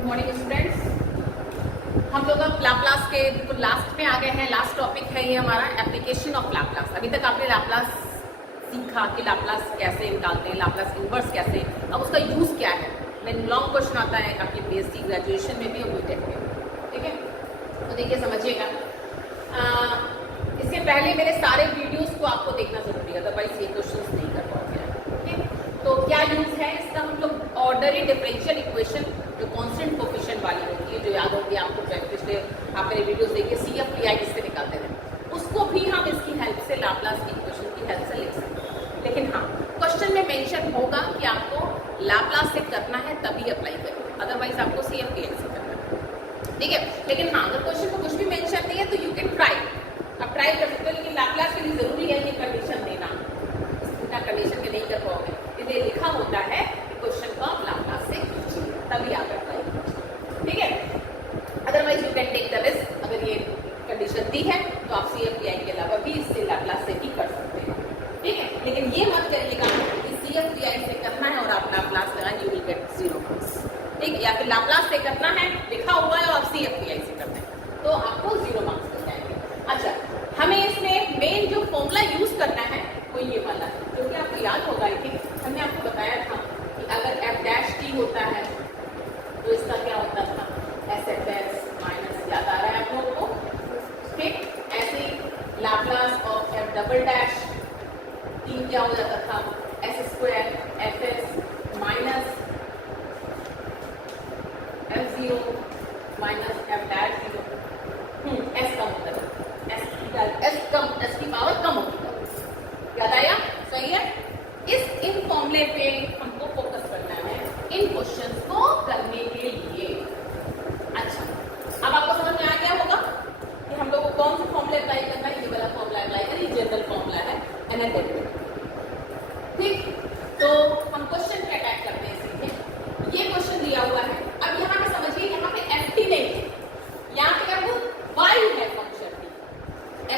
Good morning students. हम लोग अब लाप्लास के बिल्कुल लास्ट में आ गए हैं। लास्ट टॉपिक है ये हमारा एप्लीकेशन ऑफ लाप्लास। अभी तक आपने लाप्लास सीखा कि लाप्लास कैसे निकालते हैं, लाप्लास इनवर्स कैसे, अब उसका यूज़ क्या है। मैं लॉन्ग क्वेश्चन आता है आपकी बीएससी ग्रेजुएशन में भी और बीटेक में, ठीक है। तो देखिए समझिएगा, इससे पहले मेरे सारे वीडियोस को आपको देखना जरूरी है, अदरवाइज ये क्वेश्चंस नहीं कर पाओगे, ठीक है। तो क्या यूज है इसका, हम लोग ऑर्डरी डिफरेंशियल इक्वेशन जो कांस्टेंट कोफिशिएंट वाली होती है, जो याद होगी आपको, पिछले आप मेरे वीडियोस देखिए, CF/PI किससे निकालते हैं, उसको भी हम इसकी हेल्प से, लाप्लास की इक्वेशन की हेल्प से लिख सकते हैं। लेकिन हाँ, क्वेश्चन में मेंशन होगा कि आपको लाप्लास से करना है तभी अप्लाई करें, अदरवाइज आपको CF/PI से करना है, ठीक है। लेकिन हाँ, अगर क्वेश्चन में कुछ भी मेंशन नहीं है तो यू कैन ट्राई, आप ट्राई कर सकते हो। लेकिन लाप्लास के लिए जरूरी है ये कंडीशन देना, बिना कंडीशन में नहीं कर पाओगे। इसलिए लिखा होता है क्वेश्चन को आप लाप्लास से कीजिए तभी आप अप्लाई कीजिए, ठीक है। Otherwise you can take the risk, अगर ये कंडीशन दी है तो आप CF/PI के अलावा भी इससे लाप्लास से भी कर सकते हैं, ठीक है। लेकिन ये मत करिएगा कि CF/PI से करना है और आप लाप्लास लगाएं, यू विल गेट 0 मार्क्स, ठीक है। या फिर लाप्लास से करना है, लिखा हुआ है, और आप CF/PI से करते हैं तो आपको 0 मार्क्स मिल जाएंगे। अच्छा, हमें इसमें मेन जो फॉर्मूला यूज करना है वो ये वाला है, जो कि आपको याद होगा। आई थिंक हमने आपको बताया था कि अगर f' होता है तो इसका क्या होता था, SFS माइनस, याद आ रहा है आप लोगों को, ठीक। ऐसे लाप्लास ऑफ f" 3 क्या हो जाता था, S² FS minus F0 minus F'0। S कम होता है, S की पावर कम होती है, याद आया, सही है। इन फॉर्मूले पे हमको फोकस करना है इन क्वेश्चंस को करने के लिए। अच्छा, अब आपको समझ में आ गया होगा कि हम लोग को कौन सा फॉर्मूला अप्लाई करना है। ये वाला फॉर्मूला अप्लाई करिए, जनरल फॉर्मूला है NN डेरिवेटिव, ठीक। तो हम क्वेश्चन पे अटैक करते हैं सीधे। ये क्वेश्चन दिया हुआ है, अब यहाँ पे समझिए, यहाँ पे FT नहीं है, यहाँ पे अब y है फंक्शन की,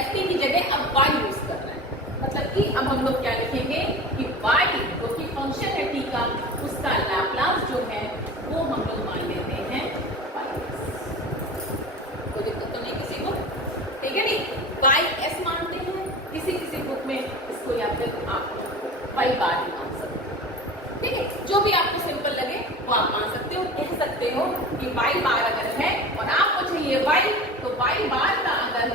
FT की जगह अब y यूज कर रहे हैं। मतलब कि अब हम लोग क्या लिखेंगे कि y जो कि फंक्शन है t का, उसका लाप्लास जो है वो हम लोग मान लेते हैं y। कोई दिक्कत तो नहीं किसी को, ठीक है। नहीं, y s मानते हैं, किसी किसी बुक में इसको या फिर आप y बार ही मान सकते हो, ठीक है। जो भी आपको सिंपल लगे वो आप मान सकते हो। कह सकते हो कि y बार अगर है और आपको चाहिए y, तो y बार का अगर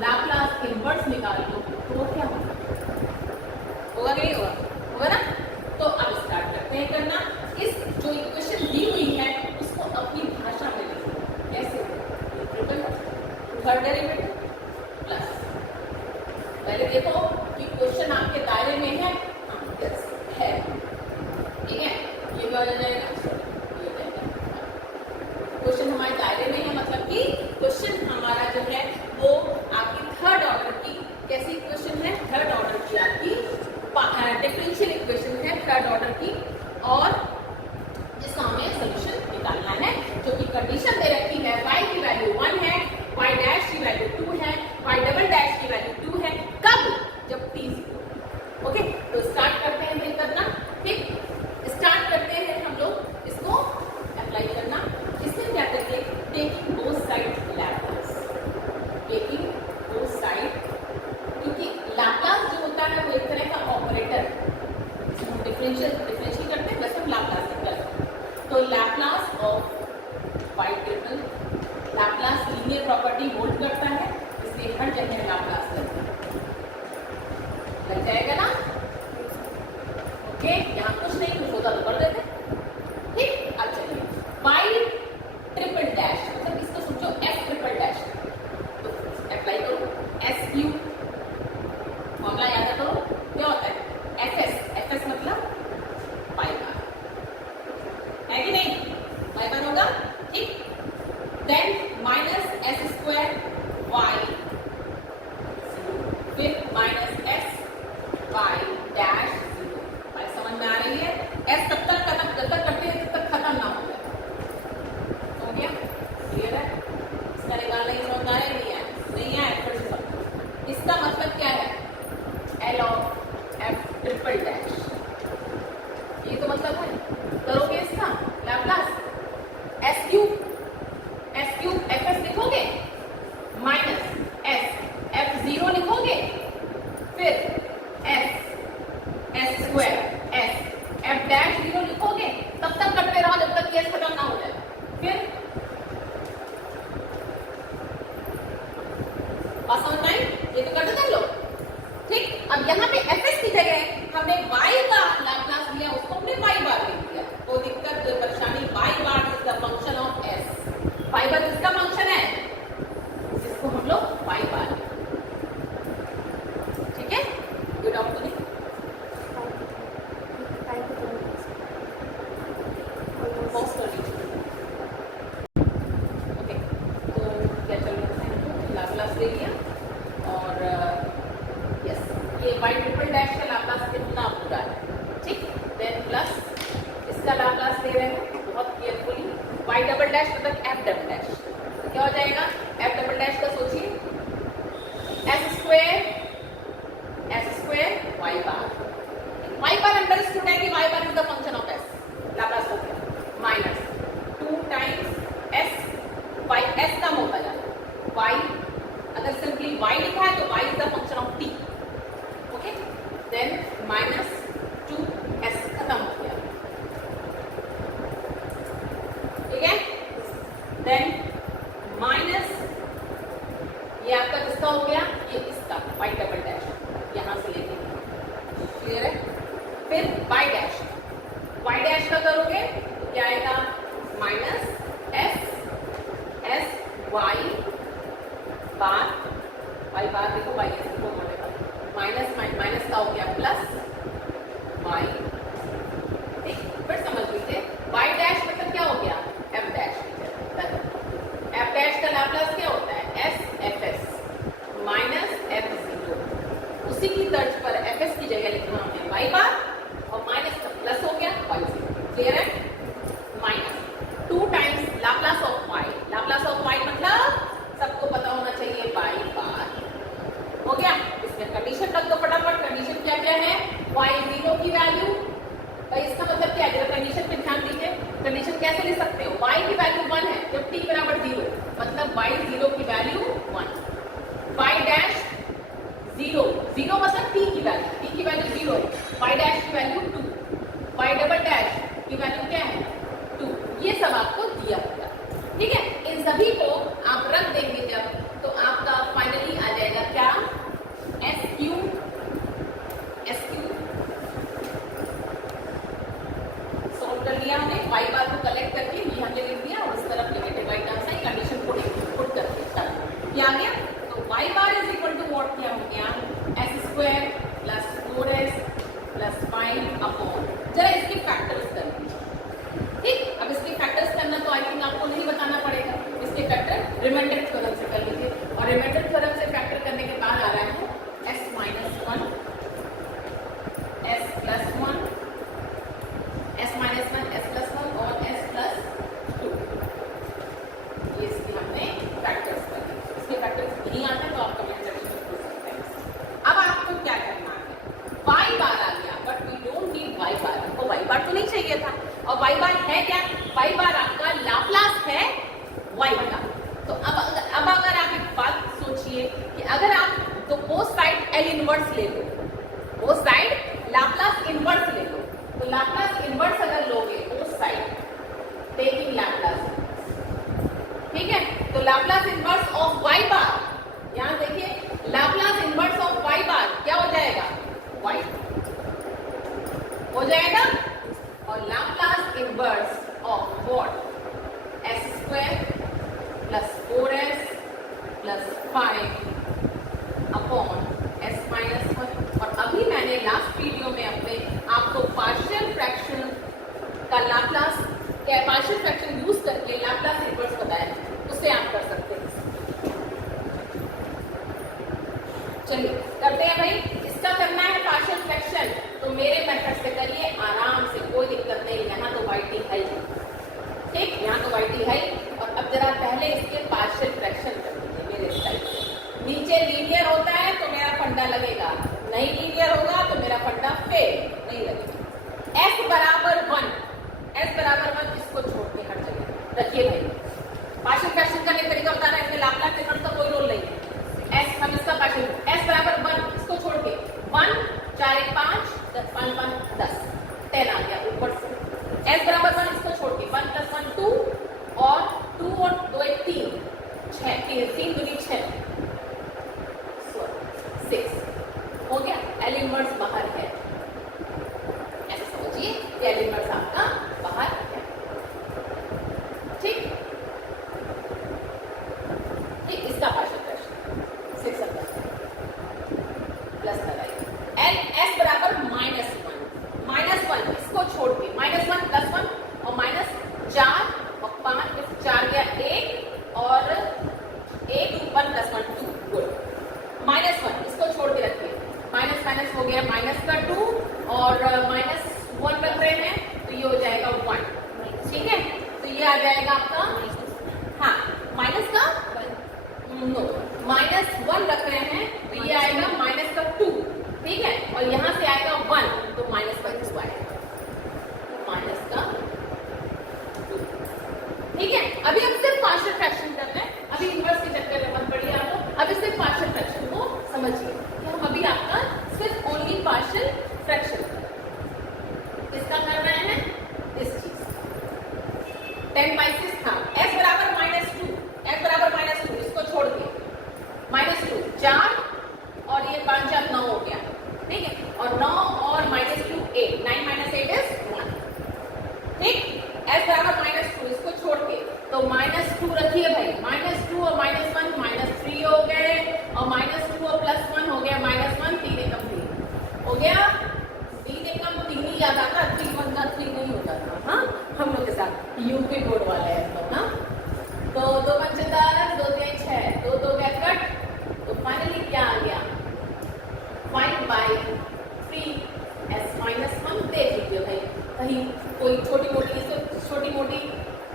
लाप्लास इनवर्स निकाल लो तो वो क्या होगा, होगा नहीं होगा, होगा ना। तो अब स्टार्ट करते हैं करना। इस जो इक्वेशन दी हुई है उसको अपनी भाषा में लिखो, कैसे, थर्ड डेरिवेटिव प्लस, पहले देखो कि क्वेश्चन आपके दायरे में है, है, ठीक है। ये क्या हो जाएगा, क्वेश्चन हमारे दायरे में है, मतलब कि क्वेश्चन हमारा जो है वो आपकी थर्ड ऑर्डर की, कैसी इक्वेशन है, थर्ड ऑर्डर की आपकी डिफरेंशियल इक्वेशन है, थर्ड ऑर्डर की, और जिसका हमें सोल्यूशन निकालना है, जो कि कंडीशन दे रखी है, y की वैल्यू 1 है, y' की वैल्यू 2 है, y" की वैल्यू 2 है, कब, जब t 0। ओके, तो स्टार्ट करते हैं फिर करना, ठीक। स्टार्ट करते हैं हम लोग इसको अप्लाई करना। इसमें क्या करेंगे, taking both side Laplace, taking both side, क्योंकि लाप्लास जो होता है वो एक तरह का ऑपरेटर, हम डिफरेंशियल करते हैं, वैसे हम लाप्लास करते हैं। तो Laplace of y triple, Laplace linear property hold करता है, इसलिए हर जगह लाप्लास लग जाएगा ना। ओके, यहाँ कुछ नहीं, कुछ होता तो कर देते, ठीक। अब चलिए, y ट्रिपल डैश, मतलब इसको सोचो F', तो अप्लाई करो SQ, फॉर्मूला याद करो, क्या होता है FS मतलब y बार, है कि नहीं, y बार होगा, ठीक। देन माइनस S² y, फिर माइनस S y डैश 0, बात समझ में आ रही है। S तब तक खत्म, जब तक करते हैं तब तक खत्म ना हो जाए, हो गया, क्लियर है। इसका निकालना ही समझ आ रहा है, नहीं है, फिर से समझो। इसका मतलब क्या है, L ऑफ F', ये तो मतलब है, करोगे इसका लाप्लास, S कोई परेशानी, Y bar is the function of S. Y bar किसका फंक्शन है, जिसको हम लोग वाई बार, ठीक है। Good afternoon. ओके, तो क्या चल रहा है, लाप्लास ले लिया और यस ये वाई ट्रिपल डैश का लाप्लास कितना पूरा है, ठीक। देन प्लस इसका लाप्लास ले रहे हैं बहुत केयरफुली, वाई डबल डैश मतलब एफ डबल डैश, तो क्या हो जाएगा, एफ डबल डैश का सोचिए, S square Y bar understood है कि Y bar is the function of S, Laplace हो गया minus 2 times S, Y S कम होता जाता है, वाई अगर सिंपली वाई लिखा है तो Y is the function of T, okay. Then minus 2 S खत्म हो गया, ठीक है। देन माइनस ये आपका किसका हो गया, ये इसका वाई डबल डैश यहां से लेके, क्लियर है। फिर वाई डैश का करोगे तो क्या आएगा, माइनस एस वाई बार देखो वाई एस को माइनस माइनस का हो गया प्लस वाई, फिर समझ लीजिए वाई डैश मतलब क्या हो गया, एफ डैश। एफ डैश का लाप्लास क्या होता है, S F S minus F zero, उसी की तर्ज पर एफ एस की जगह लिखना हमने वाई बार और माइनस का प्लस हो गया वाई जीरो, क्लियर है। Minus 2 times Laplace of Y मतलब सबको पता होना चाहिए वाई बार, हो गया। इसमें कंडीशन रख दो फटाफट, कंडीशन क्या क्या है, वाई जीरो की वैल्यू, तो इसका मतलब क्या है, कंडीशन पे ध्यान दीजिए, कंडीशन कैसे ले सकते हो, वाई की वैल्यू 1 है जब टी बराबर 0, मतलब वाई जीरो की वैल्यू 1, वाई डैश 0 मतलब टी की वैल्यू 0 है, वाई डैश की वैल्यू 2, वाई डबल डैश की वैल्यू क्या है 2, ये सब आपको दिया होगा, ठीक है। इन सभी को आप रख देंगे जब, तो आपका फाइनली आ जाएगा क्या, एस क्यू सॉल्व कर लिया हमने, वाई बार को कलेक्ट करके ये हमने लिख दिया और इस तरफ negative y term sign condition को पुट करके ये आ गया। तो y bar is equal to what क्या हो गया, s square plus 4s plus 5 upon, जरा इसके फैक्टर्स कर लीजिए, ठीक। अब इसके फैक्टर्स करना तो आई थिंक आपको नहीं बताना पड़ेगा, इसके फैक्टर रिमाइंडर थ्योरम से कर लीजिए, और रिमाइंडर थ्योरम से फैक्टर करने के बाद आ रहा है s minus 1 s plus 1 s minus 1 s plus 1 और s प्लस 2, ये इसके हमने फैक्टर्स कर लिए। इसके फैक्टर्स नहीं आते तो आप कमेंट सेक्शन में पूछ सकते हैं। अब आपको क्या करना है, वाई बार आ गया but we don't need Y bar, हमको वाई बार तो नहीं चाहिए था, और वाई बार है क्या, वाई बार आपका लाप्लास है वाई का। तो अब अगर आप एक बात सोचिए कि अगर आप तो बोथ साइड एल इनवर्स ले लो, बोथ साइड लाप्लास इनवर्स ले लो, तो लाप्लास इनवर्स अगर लोगे बोथ साइड टेकिंग लाप्लास, ठीक है। तो लाप्लास इनवर्स ऑफ वाई बार, यहां देखिए लाप्लास इनवर्स ऑफ वाई बार क्या हो जाएगा, वाई हो जाएगा, और Laplace inverse of what, S square plus 4s plus 5 upon s minus 1। और अभी मैंने लास्ट वीडियो में अपने आपको पार्शियल फ्रैक्शन का लाप्लास, पार्शियल फ्रैक्शन यूज करके लाप्लास इनवर्स बताया, उससे आप कर सकते हैं। चलिए करते हैं भाई, इसका करना है पार्शियल फ्रैक्शन, तो मेरे मेथड से करिए आराम से, कोई दिक्कत नहीं, यहाँ तो वाई टी है, ठीक, यहाँ तो वाई टी है। और अब जरा पहले इसके पार्शियल फ्रैक्शन कर दीजिए मेरे स्टाइल से, नीचे लीनियर होता है तो मेरा फंडा लगेगा, नहीं लीनियर होगा तो मेरा फंडा फेल नहीं लगेगा। s बराबर 1 इसको छोड़ के हर जगह रखिए भाई, पार्शियल फ्रैक्शन करने का तरीका बता रहा है, इसमें लाप्लास इनवर्स का कोई रोल नहीं है। s हम इसका पार्शियल, s बराबर 1 इसको छोड़ के 1 4 1 5 10 5 5 10 10 आ गया ऊपर से, s बराबर 1 इसको छोड़ के 1 + 1 2 और 2 और 2 1 3 6 3 दूनी 6 6 हो गया, एल इनवर्स बाहर है, ऐसे समझिए एल इनवर्स आपका बाहर है। 4 और 5 में से 4 गया 1 और 1 1 प्लस 1 2 गुड -1 इसको छोड़ के रखिए माइनस माइनस हो गया माइनस का 2 और -1 रख रहे हैं तो ये हो जाएगा 1 ठीक है तो ये आ जाएगा आपका हाँ माइनस का नो -1 रख रहे हैं तो ये आएगा माइनस का 2 ठीक है और यहाँ से आएगा 1 तो माइनस का 2 आएगा माइनस का 2 ठीक है अभी हम सिर्फ पार्शियल फ्रैक्शन कर रहे हैं अभी इनवर्स के चक्कर में मत पड़िए आपको अभी सिर्फ पार्शियल फ्रैक्शन को समझिए कि हम अभी आपका सिर्फ ओनली पार्शियल फ्रैक्शन इसका कर रहे हैं इस चीज 10/6 था s बराबर -2 s बराबर -2 इसको छोड़ दिए -2 4 और ये 5 4 9 हो गया ठीक है और 9 और -2 8 9 - 8 is 1 ठीक s बराबर -2 इसको छोड़ के तो -2 रखिए भाई -2 और -1 -3 हो गए और -2 और +1 हो गया -1 3 एकम 3 हो गया 3 एकम 3 ही याद आता 3 1 का 3 नहीं होता था हाँ हम लोग के साथ यूपी बोर्ड वाले हैं तो हाँ तो 2 5 10 2 3 6 2 2 गया कट तो फाइनली क्या आ गया 5/3 s-1 देख लीजिए भाई कहीं कोई छोटी मोटी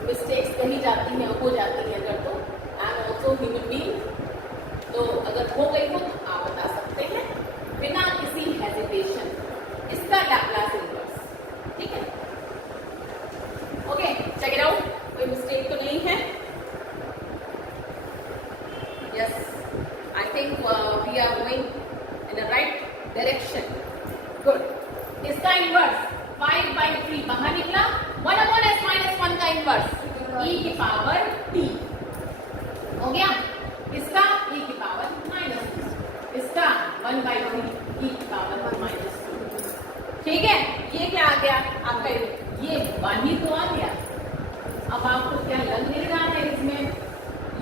मिस्टेक्स कहीं जाती हैं हो जाती हैं अगर तो I am also human being तो अगर हो गई हो तो आप बता सकते हैं बिना किसी हेजिटेशन इसका लैप्लास इनवर्स ठीक है ओके चेक इट आउट कोई मिस्टेक तो नहीं है yes I think we are going in the right direction good इसका इनवर्स 5/3 बाहर निकला 1/s-1 का इनवर्स e की पावर t हो गया इसका e की पावर -2 इसका 1/3 e की पावर -2 ठीक है ये क्या आ गया आपका ये 1 ही तो आ गया अब आपको क्या लग नहीं रहा है इसमें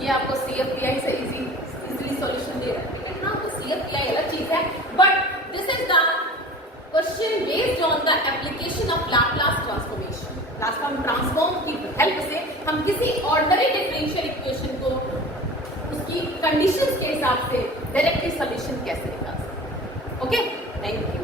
ये आपको CFPI से इजीली सॉल्यूशन दे रहा है लेकिन हाँ तो CFPI अलग चीज है but this is the question based on the application of Laplace transformation transform की हेल्प से हम किसी ऑर्डिनरी डिफरेंशियल इक्वेशन को उसकी कंडीशंस के हिसाब से डायरेक्टली सॉल्यूशन कैसे निकाल सकते ओके थैंक यू